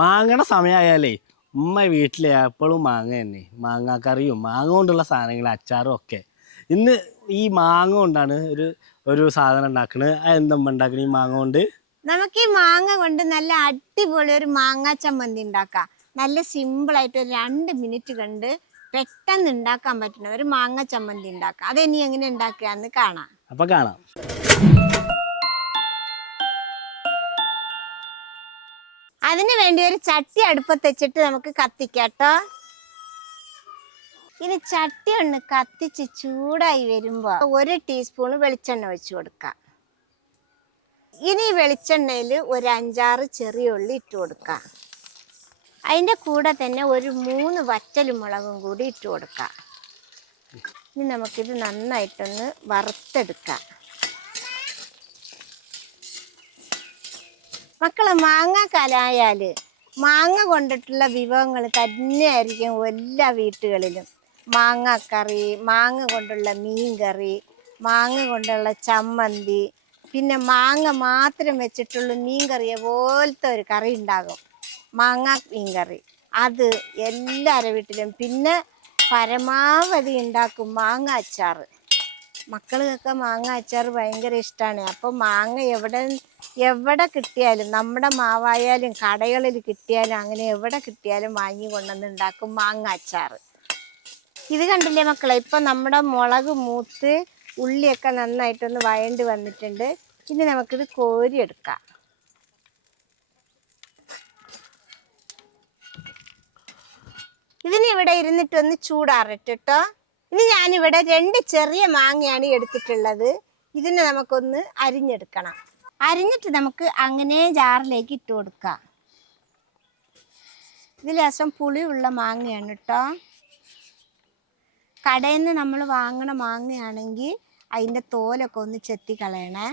മാങ്ങയുടെ സമയമായാലേ ഉമ്മ വീട്ടിലെ എപ്പോഴും മാങ്ങ തന്നെ, മാങ്ങാക്കറിയും മാങ്ങ കൊണ്ടുള്ള സാധനങ്ങൾ, അച്ചാറും ഒക്കെ. ഇന്ന് ഈ മാങ്ങ കൊണ്ടാണ് ഒരു സാധനം ഉണ്ടാക്കുന്നത്. അതെന്തമ്മ ഉണ്ടാക്കണ ഈ മാങ്ങ കൊണ്ട്? നമുക്ക് ഈ മാങ്ങ കൊണ്ട് നല്ല അടിപൊളി ഒരു മാങ്ങാ ചമ്മന്തി ഉണ്ടാക്കാം. നല്ല സിമ്പിളായിട്ട് ഒരു 2 മിനിറ്റ് കൊണ്ട് പെട്ടെന്ന് ഉണ്ടാക്കാൻ പറ്റുന്ന ഒരു മാങ്ങ ചമ്മന്തി ഉണ്ടാക്കാം. അതെനി എങ്ങനെ ഉണ്ടാക്കുകയെന്ന് കാണാം. അപ്പൊ കാണാം. അതിനു വേണ്ടി ഒരു ചട്ടി അടുപ്പത്ത് വെച്ചിട്ട് നമുക്ക് കത്തിക്കാട്ടോ. ഇനി ചട്ടി ഒന്ന് കത്തിച്ച് ചൂടായി വരുമ്പോ 1 ടീസ്പൂൺ വെളിച്ചെണ്ണ ഒഴിച്ചു കൊടുക്കാം. ഇനി വെളിച്ചെണ്ണയിൽ ഒരു 5-6 ചെറിയ ഉള്ളി ഇട്ട് കൊടുക്കാം. അതിൻ്റെ കൂടെ തന്നെ ഒരു 3 വറ്റൽമുളകും കൂടി ഇട്ട് കൊടുക്കാം. ഇനി നമുക്കിത് നന്നായിട്ടൊന്ന് വറുത്തെടുക്കാം. മക്കളെ, മാങ്ങാക്കാലായാൽ മാങ്ങ കൊണ്ടിട്ടുള്ള വിഭവങ്ങൾ തന്നെയായിരിക്കും എല്ലാ വീട്ടുകളിലും. മാങ്ങാക്കറി, മാങ്ങ കൊണ്ടുള്ള മീൻ കറി, മാങ്ങ കൊണ്ടുള്ള ചമ്മന്തി, പിന്നെ മാങ്ങ മാത്രം വെച്ചിട്ടുള്ള മീൻ കറിയെ പോലത്തെ ഒരു കറി ഉണ്ടാകും, മാങ്ങ മീൻ കറി. അത് എല്ലാവരുടെ വീട്ടിലും. പിന്നെ പരമാവധി ഉണ്ടാക്കും മാങ്ങ അച്ചാർ. മക്കൾക്കൊക്കെ മാങ്ങ അച്ചാർ ഭയങ്കര ഇഷ്ടമാണ്. അപ്പോൾ മാങ്ങ എവിടെ കിട്ടിയാലും, നമ്മുടെ മാവായാലും കടകളിൽ കിട്ടിയാലും അങ്ങനെ എവിടെ കിട്ടിയാലും വാങ്ങി കൊണ്ടുവന്ന് ഉണ്ടാക്കും മാങ്ങ അച്ചാർ. ഇത് കണ്ടില്ലേ മക്കളെ, ഇപ്പം നമ്മുടെ മുളക് മൂത്ത് ഉള്ളിയൊക്കെ നന്നായിട്ടൊന്ന് വഴണ്ട് വന്നിട്ടുണ്ട്. ഇനി നമുക്കിത് കോരിയെടുക്കാം. ഇതിനിവിടെ ഇരുന്നിട്ടൊന്ന് ചൂടാറട്ടോ. ഇനി ഞാനിവിടെ 2 ചെറിയ മാങ്ങയാണ് എടുത്തിട്ടുള്ളത്. ഇതിനെ നമുക്കൊന്ന് അരിഞ്ഞെടുക്കണം. അരിഞ്ഞിട്ട് നമുക്ക് അങ്ങനെ ജാറിലേക്ക് ഇട്ട് കൊടുക്കാം. ഇത് ലേശം പുളിയുള്ള മാങ്ങയാണ് കേട്ടോ. കടയിൽ നിന്ന് നമ്മൾ വാങ്ങണ മാങ്ങയാണെങ്കിൽ അതിൻ്റെ തോലൊക്കെ ഒന്ന് ചെത്തി കളയണേ.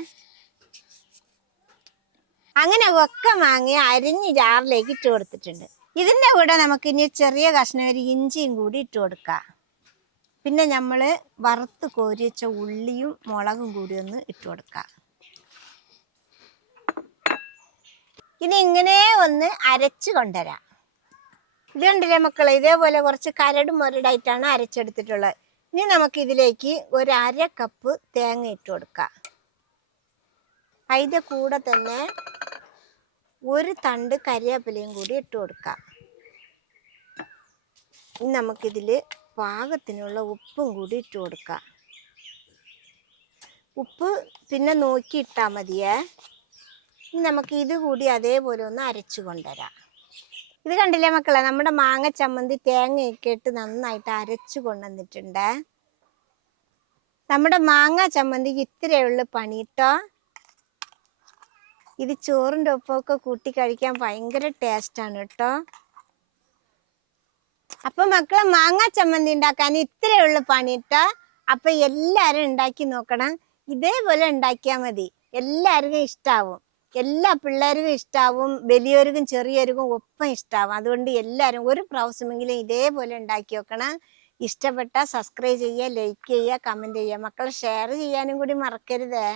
അങ്ങനെ ഒക്കെ മാങ്ങ അരിഞ്ഞ് ജാറിലേക്ക് ഇട്ട് കൊടുത്തിട്ടുണ്ട്. ഇതിൻ്റെ കൂടെ നമുക്ക് ഇനി ചെറിയ കഷ്ണം ഒരു ഇഞ്ചിയും കൂടി ഇട്ട് കൊടുക്കാം. പിന്നെ നമ്മൾ വറുത്ത് കോരി വെച്ച ഉള്ളിയും മുളകും കൂടി ഒന്ന് ഇട്ട് കൊടുക്കാം. ഇനി ഇങ്ങനെ ഒന്ന് അരച്ച് കൊണ്ടുവരാം. ഇത് കണ്ടില്ലേ മക്കളെ, ഇതേപോലെ കുറച്ച് കരട് മുരടായിട്ടാണ് അരച്ചെടുത്തിട്ടുള്ളത്. ഇനി നമുക്കിതിലേക്ക് ഒരു 1/2 കപ്പ് തേങ്ങ ഇട്ട് കൊടുക്കാം. അതിൻ്റെ കൂടെ തന്നെ ഒരു തണ്ട് കരിവേപ്പിലയും കൂടി ഇട്ട് കൊടുക്കാം. ഇനി നമുക്കിതിൽ പാകത്തിനുള്ള ഉപ്പും കൂടി ഇട്ട് കൊടുക്കാം. ഉപ്പ് പിന്നെ നോക്കി ഇട്ടാൽ മതിയേ. ഇനി നമുക്ക് ഇത് കൂടി അതേപോലെ ഒന്ന് അരച്ചു കൊണ്ടുവരാം. ഇത് കണ്ടില്ലേ മക്കളെ, നമ്മുടെ മാങ്ങ ചമ്മന്തി തേങ്ങയൊക്കെ ഇട്ട് നന്നായിട്ട് അരച്ചു കൊണ്ടുവന്നിട്ടുണ്ട്. നമ്മുടെ മാങ്ങ ചമ്മന്തിക്ക് ഇത്രയുള്ള പണി കേട്ടോ. ഇത് ചോറിൻ്റെ ഒപ്പമൊക്കെ കൂട്ടി കഴിക്കാൻ ഭയങ്കര ടേസ്റ്റാണ് കേട്ടോ. അപ്പൊ മക്കളെ, മാങ്ങ ചമ്മന്തി ഉണ്ടാക്കാൻ ഇത്രയുള്ള പണി കേട്ടോ. അപ്പൊ എല്ലാവരും ഉണ്ടാക്കി നോക്കണം. ഇതേപോലെ ഉണ്ടാക്കിയാൽ മതി, എല്ലാവർക്കും ഇഷ്ടാവും. എല്ലാ പിള്ളേർക്കും ഇഷ്ടാവും, വലിയവർക്കും ചെറിയവർക്കും ഒപ്പം ഇഷ്ടാവും. അതുകൊണ്ട് എല്ലാവരും ഒരു പ്രാവശ്യമെങ്കിലും ഇതേപോലെ ഉണ്ടാക്കി നോക്കണം. ഇഷ്ടപ്പെട്ടാൽ സബ്സ്ക്രൈബ് ചെയ്യുക, ലൈക്ക് ചെയ്യുക, കമൻറ്റ് ചെയ്യുക. മക്കളെ ഷെയർ ചെയ്യാനും കൂടി മറക്കരുതേ.